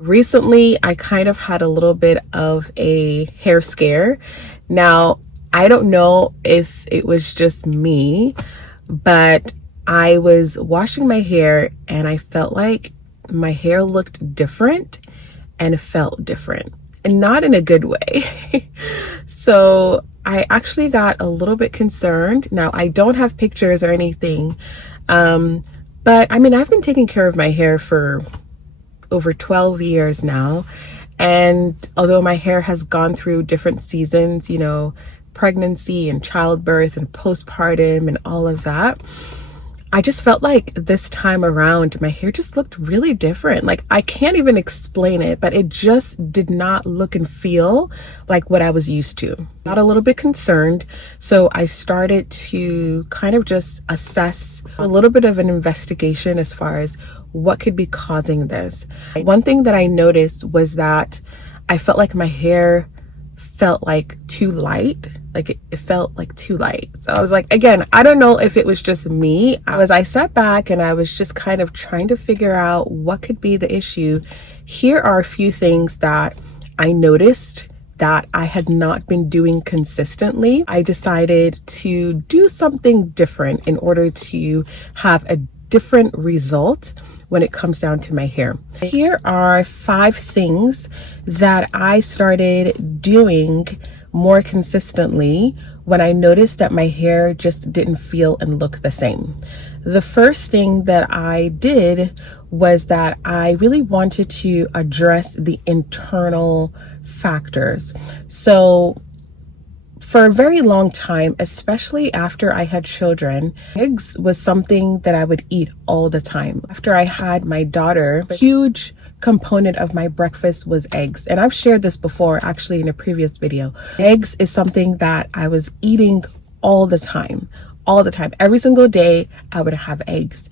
Recently, I kind of had a little bit of a hair scare. Now, I don't know if it was just me, but I was washing my hair and I felt like my hair looked different and felt different, and not in a good way. So I actually got a little bit concerned. Now, I don't have pictures or anything, but I mean, I've been taking care of my hair for over 12 years now. And although my hair has gone through different seasons, pregnancy and childbirth and postpartum and all of that, I just felt like this time around, my hair just looked really different. Like, I can't even explain it, but it just did not look and feel like what I was used to. Got a little bit concerned. So I started to kind of just assess a little bit of an investigation as far as what could be causing this. One thing that I noticed was that I felt like my hair felt like too light. Like it felt like too light. So I was like, again, I don't know if it was just me. I sat back and I was just kind of trying to figure out what could be the issue. Here are a few things that I noticed that I had not been doing consistently. I decided to do something different in order to have a different result when it comes down to my hair. Here are 5 things that I started doing more consistently when I noticed that my hair just didn't feel and look the same. The first thing that I did was that I really wanted to address the internal factors. So for a very long time, especially after I had children, eggs was something that I would eat all the time. After I had my daughter, a huge component of my breakfast was eggs. And I've shared this before, actually, in a previous video. Eggs is something that I was eating all the time. All the time. Every single day, I would have eggs.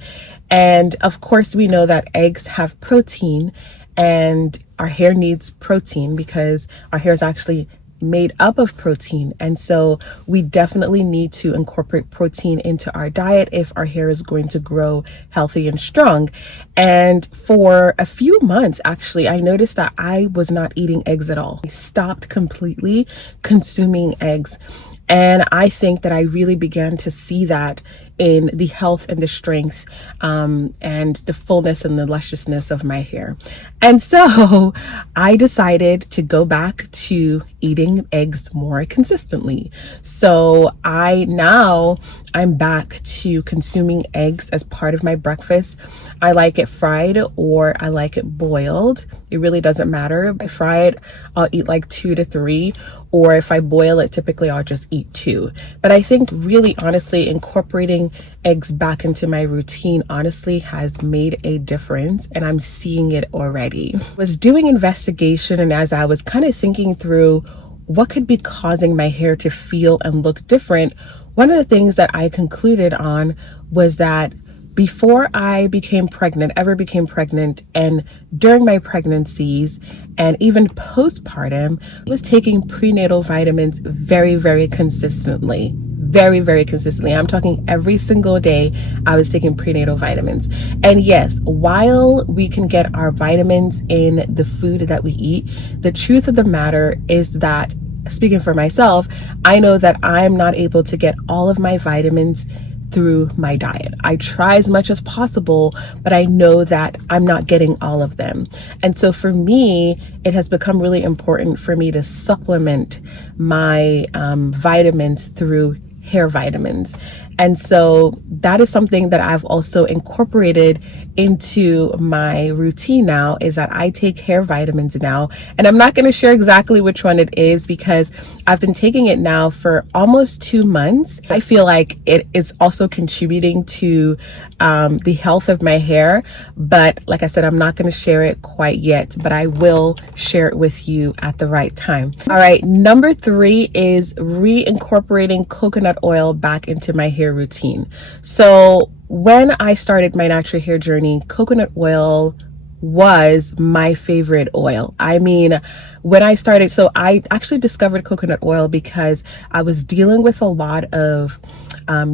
And of course, we know that eggs have protein, and our hair needs protein because our hair is actually made up of protein. And so we definitely need to incorporate protein into our diet if our hair is going to grow healthy and strong. And for a few months, actually, I noticed that I was not eating eggs at all. I stopped completely consuming eggs. And I think that I really began to see that in the health and the strength and the fullness and the lusciousness of my hair. And so I decided to go back to eating eggs more consistently. So I'm back to consuming eggs as part of my breakfast. I like it fried or I like it boiled. It really doesn't matter. If I fry it, I'll eat like 2 to 3, or if I boil it, typically I'll just eat 2. But I think really honestly incorporating eggs back into my routine honestly has made a difference, and I'm seeing it already. I was doing investigation, and as I was kind of thinking through what could be causing my hair to feel and look different, one of the things that I concluded on was that before I ever became pregnant, and during my pregnancies and even postpartum, I was taking prenatal vitamins very, very consistently. Very, very consistently. I'm talking every single day I was taking prenatal vitamins. And yes, while we can get our vitamins in the food that we eat, the truth of the matter is that, speaking for myself, I know that I'm not able to get all of my vitamins through my diet. I try as much as possible, but I know that I'm not getting all of them. And so for me, it has become really important for me to supplement my vitamins through hair vitamins. And so that is something that I've also incorporated into my routine now, is that I take hair vitamins now. And I'm not going to share exactly which one it is because I've been taking it now for almost 2 months. I feel like it is also contributing to the health of my hair. But like I said, I'm not going to share it quite yet, but I will share it with you at the right time. All right. Number 3 is reincorporating coconut oil back into my hair routine. So when I started my natural hair journey, coconut oil was my favorite oil. I mean, when I started, so I actually discovered coconut oil because I was dealing with a lot of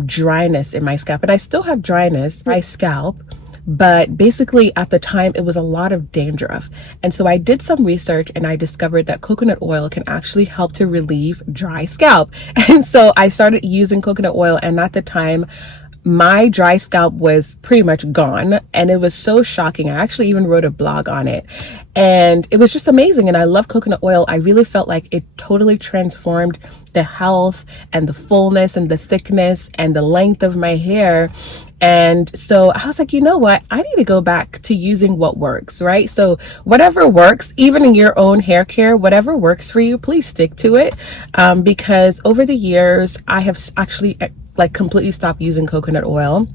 dryness in my scalp, and I still have dryness in my scalp. but basically at the time it was a lot of dandruff. And so I did some research and I discovered that coconut oil can actually help to relieve dry scalp. And so I started using coconut oil, and at the time my dry scalp was pretty much gone, and it was so shocking. I actually even wrote a blog on it, and it was just amazing. And I love coconut oil. I really felt like it totally transformed the health and the fullness and the thickness and the length of my hair. And so I was like, you know what? I need to go back to using what works, right? So whatever works, even in your own hair care, whatever works for you, please stick to it. Because over the years, I have actually like completely stopped using coconut oil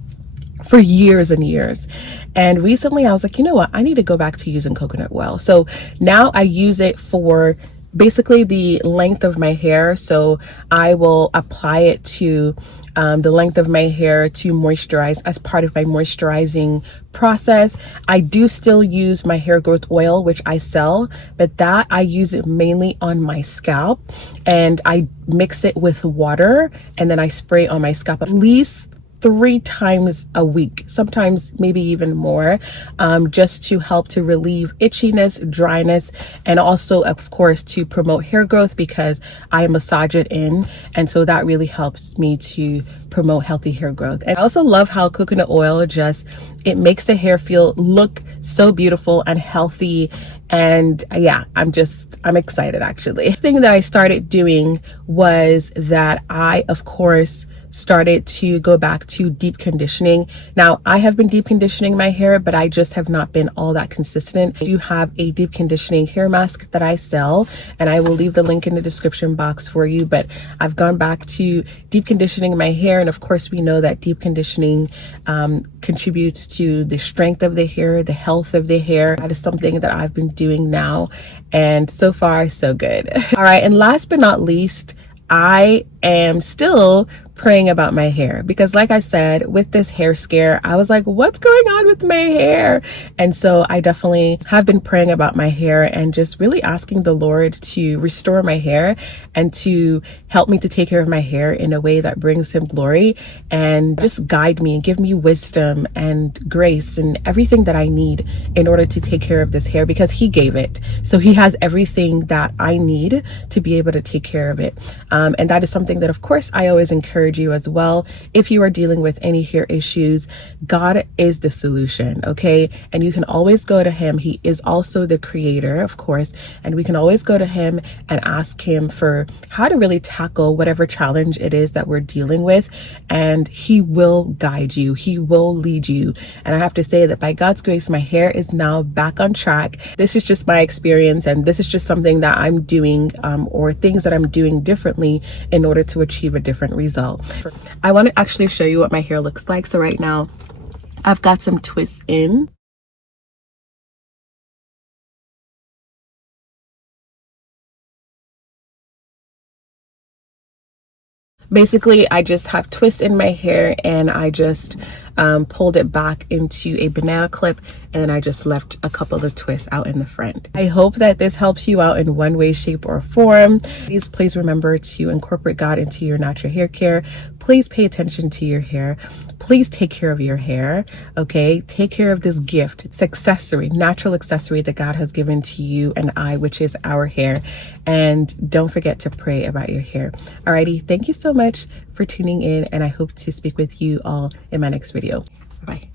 for years and years. And recently I was like, you know what? I need to go back to using coconut oil. So now I use it for basically the length of my hair. So I will apply it to the length of my hair to moisturize as part of my moisturizing process. I do still use my hair growth oil, which I sell, but that I use it mainly on my scalp, and I mix it with water and then I spray on my scalp at least 3 times a week, sometimes maybe even more, just to help to relieve itchiness, dryness, and also of course to promote hair growth, because I massage it in, and so that really helps me to promote healthy hair growth. And I also love how coconut oil it makes the hair look so beautiful and healthy. And yeah, I'm excited actually. The thing that I started doing was that I, of course, started to go back to deep conditioning. Now, I have been deep conditioning my hair, but I just have not been all that consistent. I do have a deep conditioning hair mask that I sell, and I will leave the link in the description box for you. But I've gone back to deep conditioning my hair, and of course we know that deep conditioning contributes to the strength of the hair, the health of the hair. That is something that I've been doing now, and so far so good. All right, and last but not least, I am still praying about my hair, because like I said, with this hair scare, I was like, what's going on with my hair? And so I definitely have been praying about my hair and just really asking the Lord to restore my hair and to help me to take care of my hair in a way that brings him glory, and just guide me and give me wisdom and grace and everything that I need in order to take care of this hair, because he gave it. So he has everything that I need to be able to take care of it. And that is something that of course I always encourage you as well. If you are dealing with any hair issues, God is the solution, okay? And you can always go to him. He is also the creator, of course, and we can always go to him and ask him for how to really tackle whatever challenge it is that we're dealing with, and he will guide you. He will lead you. And I have to say that by God's grace, my hair is now back on track. This is just my experience, and this is just something that I'm doing, or things that I'm doing differently in order to achieve a different result. I want to actually show you what my hair looks like. So right now I've got some twists in. Basically, I just have twists in my hair, and I just pulled it back into a banana clip, and then I just left a couple of twists out in the front. I hope that this helps you out in one way, shape, or form. Please remember to incorporate God into your natural hair care. Please pay attention to your hair. Please take care of your hair, okay? Take care of this gift. It's accessory, natural accessory that God has given to you and I, which is our hair. And don't forget to pray about your hair. Alrighty, thank you so much for tuning in, and I hope to speak with you all in my next video. Bye.